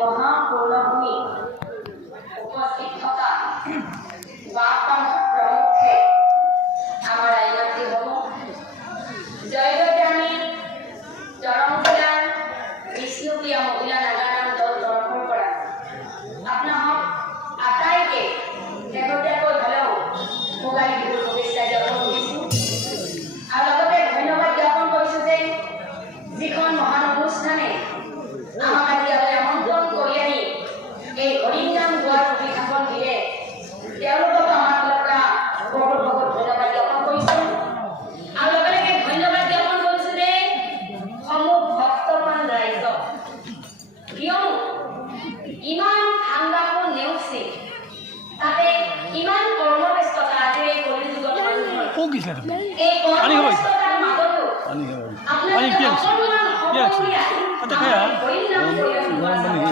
মহাপূৰ্ণভূমি উপস্থিত থকা বাপন প্ৰমুখে আমাৰ আইমাতৃসমূহ জয়দতে আমি দৰং জিলাৰ বিষ্ণুপ্ৰিয়া মহিলা নাগাৰাম দল তৰফৰ পৰা আপোনাক আটাইকে শেহতীয়াকৈ হ'লেও ভোগালী বিহুৰ শুভেচ্ছা জ্ঞাপন কৰিছোঁ আৰু লগতে ধন্যবাদ জ্ঞাপন কৰিছোঁ যে যিখন মহান অনুষ্ঠানে আমাক আজি আমন্ত্ৰণ কৰি আনি এই হৰিনাম গোৱাৰ প্ৰশিক্ষণ দিলে তেওঁলোকক আমাৰ ফালৰ পৰা বহুত বহুত ধন্যবাদ জ্ঞাপন কৰিছোঁ আৰু লগে লগে ধন্যবাদ জ্ঞাপন কৰিছোঁ যে সমূহ ভক্তপ্ৰাণ ৰাইজ কিয়নো ইমান ঠাণ্ডাবোৰ নেওচি তাতে ইমান কৰ্মব্যস্ততা আজিৰ এই কলিৰ যুগত মানুহৰ এই কৰ্মব্যস্ততাৰ মাজতো আপোনালোকে অকণমান সময় উলিয়াই হৰিনাম কৰি